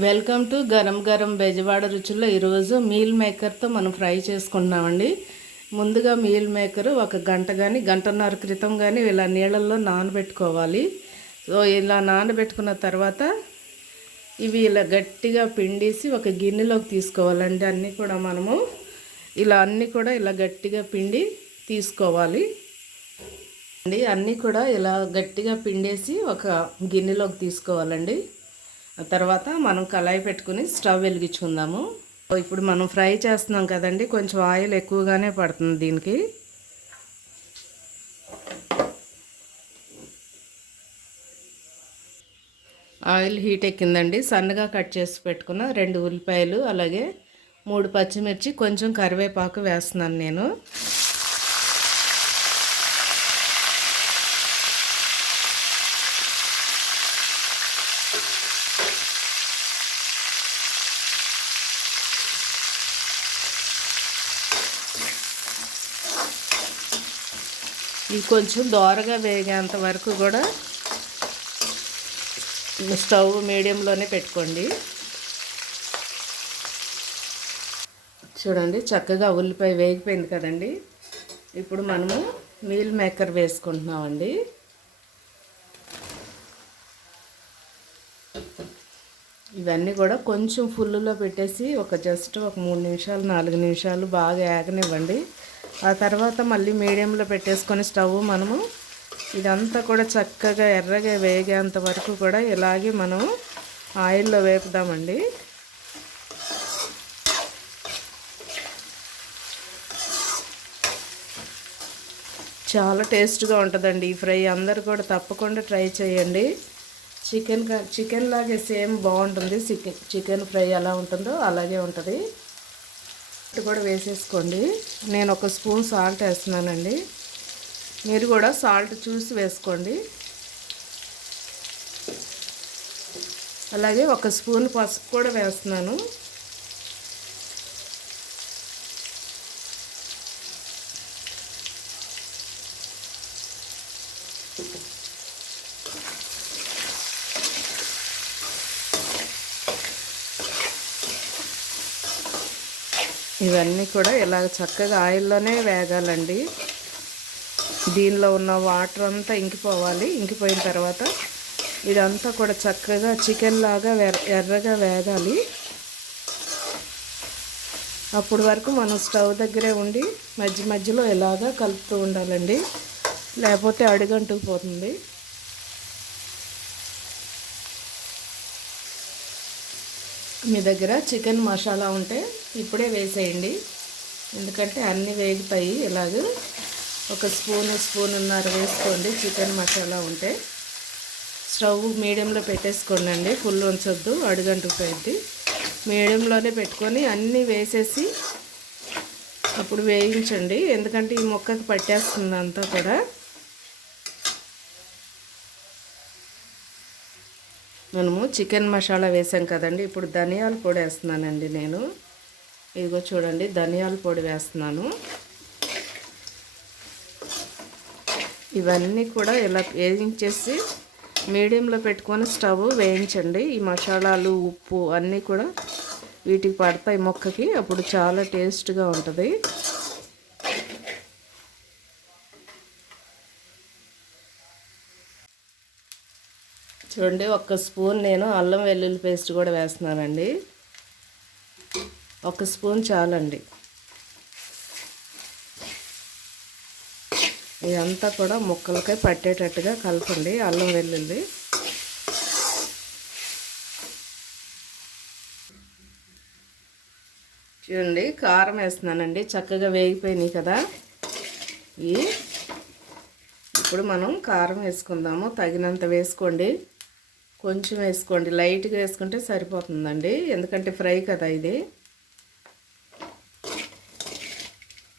Welcome to garam garam Bezawada రుచుల్లో ఈరోజు meal మేకర్తో మనం fry చేసుకుంటున్నామండి. ముందుగా మీల్ మేకర్ ఒక గంట కానీ గంటన్నర క్రితం కానీ ఇలా నీళ్ళల్లో నానబెట్టుకోవాలి. సో ఇలా నానబెట్టుకున్న తర్వాత ఇవి ఇలా గట్టిగా పిండేసి ఒక గిన్నెలోకి తీసుకోవాలండి. అన్నీ కూడా ఇలా గట్టిగా పిండి తీసుకోవాలి అండి. అన్నీ కూడా ఇలా గట్టిగా పిండేసి ఒక గిన్నెలోకి తీసుకోవాలండి. తర్వాత మనం కళాయి పెట్టుకుని స్టవ్ వెలిగించుకుందాము. ఇప్పుడు మనం ఫ్రై చేస్తున్నాం కదండి, కొంచెం ఆయిల్ ఎక్కువగానే పడుతుంది దీనికి. ఆయిల్ హీట్ ఎక్కిందండి. సన్నగా కట్ చేసి పెట్టుకున్న 2 ఉల్లిపాయలు, అలాగే 3 పచ్చిమిర్చి, కొంచెం కరివేపాకు వేస్తున్నాను నేను. ఇవి కొంచెం దోరగా వేగేంత వరకు కూడా స్టవ్ మీడియంలోనే పెట్టుకోండి. చూడండి, చక్కగా ఉల్లిపాయ వేగిపోయింది కదండి. ఇప్పుడు మనము మీల్ మేకర్ వేసుకుంటున్నామండి. ఇవన్నీ కూడా కొంచెం ఫుల్లులో పెట్టేసి జస్ట్ ఒక 3 నిమిషాలు 4 నిమిషాలు బాగా ఏగనివ్వండి. ఆ తర్వాత మళ్ళీ మీడియంలో పెట్టేసుకొని స్టవ్ మనము ఇదంతా కూడా చక్కగా ఎర్రగా వేగేంత వరకు కూడా ఇలాగే మనం ఆయిల్లో వేపుదామండి. చాలా టేస్ట్గా ఉంటుందండి ఈ ఫ్రై. అందరూ కూడా తప్పకుండా ట్రై చేయండి. చికెన్ లాగే సేమ్ బాగుంటుంది. చికెన్ ఫ్రై ఎలా ఉంటుందో అలాగే ఉంటుంది. కూడా వేసేసుకోండి. నేను 1 స్పూన్ సాల్ట్ వేస్తున్నానండి. మీరు కూడా సాల్ట్ చూసి వేసుకోండి. అలాగే 1 స్పూన్ పసుపు కూడా వేస్తున్నాను. ఇవన్నీ కూడా ఇలాగ చక్కగా ఆయిల్లోనే వేగాలండి. దీనిలో ఉన్న వాటర్ అంతా ఇంకిపోవాలి. ఇంకిపోయిన తర్వాత ఇదంతా కూడా చక్కగా చికెన్ లాగా ఎర్రగా వేగాలి. అప్పుడు వరకు మనం స్టవ్ దగ్గరే ఉండి మధ్య మధ్యలో ఇలాగా కలుపుతూ ఉండాలండి, లేకపోతే అడుగంటుకుపోతుంది. మీ దగ్గర చికెన్ మసాలా ఉంటే ఇప్పుడే వేసేయండి, ఎందుకంటే అన్నీ వేగుతాయి. ఇలాగ 1 స్పూన్నర వేసుకోండి చికెన్ మసాలా ఉంటే. స్టవ్ మీడియంలో పెట్టేసుకోండి, ఫుల్ ఉంచొద్దు, అడుగంటుకుపోయింది. మీడియంలోనే పెట్టుకొని అన్నీ వేసేసి అప్పుడు వేయించండి, ఎందుకంటే ఈ ముక్కకి పట్టేస్తుంది అంతా కూడా. మనము చికెన్ మసాలా వేసాం కదండి. ఇప్పుడు ధనియాల పొడి వేస్తున్నానండి నేను. ఇదిగో చూడండి, ధనియాల పొడి వేస్తున్నాను. ఇవన్నీ కూడా ఇలా వేయించేసి మీడియంలో పెట్టుకొని స్టవ్ వేయించండి. ఈ మసాలాలు, ఉప్పు అన్నీ కూడా వీటికి పడతాయి మొక్కకి, అప్పుడు చాలా టేస్ట్గా ఉంటుంది. చూడండి, 1 స్పూన్ నేను అల్లం వెల్లుల్లి పేస్ట్ కూడా వేస్తున్నానండి. 1 స్పూన్ చాలండి. ఇదంతా కూడా ముక్కలకై పట్టేటట్టుగా కలపండి అల్లం వెల్లుల్లి. చూడండి, కారం వేస్తున్నానండి. చక్కగా వేగిపోయినాయి కదా ఇవి. ఇప్పుడు మనం కారం వేసుకుందాము. తగినంత వేసుకోండి, కొంచెం వేసుకోండి, లైట్గా వేసుకుంటే సరిపోతుందండి, ఎందుకంటే ఫ్రై కదా ఇది.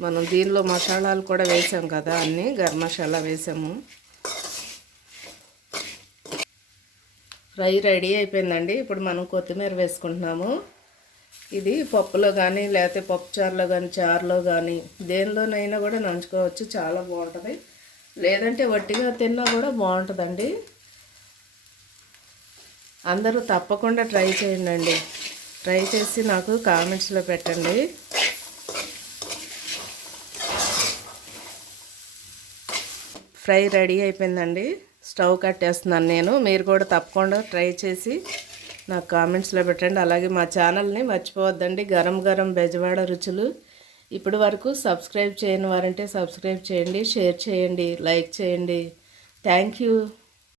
మనం దీనిలో మసాలాలు కూడా వేసాం కదా, అన్నీ గరం మసాలా వేసాము. ఫ్రై రెడీ అయిపోయిందండి. ఇప్పుడు మనం కొత్తిమీర వేసుకుంటున్నాము. ఇది పప్పులో కానీ లేకపోతే పప్పుచారులో కానీ చారులో కానీ దేనిలోనైనా కూడా నంచుకోవచ్చు, చాలా బాగుంటుంది. లేదంటే వట్టిగా తిన్నా కూడా బాగుంటుందండి. అందరూ తప్పకుండా ట్రై చేయండి. ట్రై చేసి నాకు కామెంట్స్లో పెట్టండి. ఫ్రై రెడీ అయిపోయిందండి. స్టవ్ కట్టేస్తున్నాను నేను. మీరు కూడా తప్పకుండా ట్రై చేసి నాకు కామెంట్స్లో పెట్టండి. అలాగే మా ఛానల్ని మర్చిపోవద్దండి, గరం గరం బెజవాడ రుచులు. ఇప్పటి వరకు సబ్స్క్రైబ్ చేయని వారంటే సబ్స్క్రైబ్ చేయండి, షేర్ చేయండి, లైక్ చేయండి. Thank you.